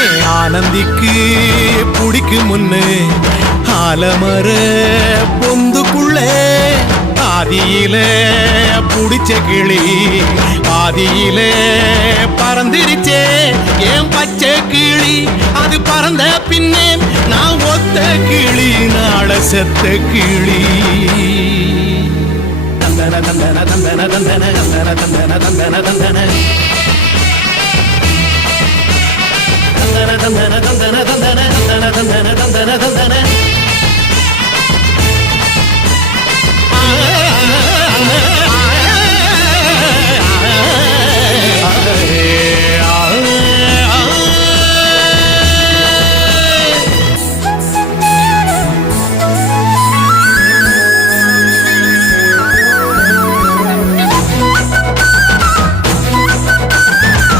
ஏன் ஆனந்திக்கு பிடிக்கும் முன்னு ஆலமர பொந்துக்குள்ள ஆதியில புடிச்ச கிளி ஆதியில பறந்துருச்சே ஏன் பச்சை கிளி அது பறந்த பின்னே நான் ஒத்த கிளி நாள செத்த கிளி தந்தன தந்தன தந்தன தந்தன தந்தன தந்தன தந்தன தந்தன தந்தன தந்தன தந்தன தந்தன தந்தன தந்தன தந்தன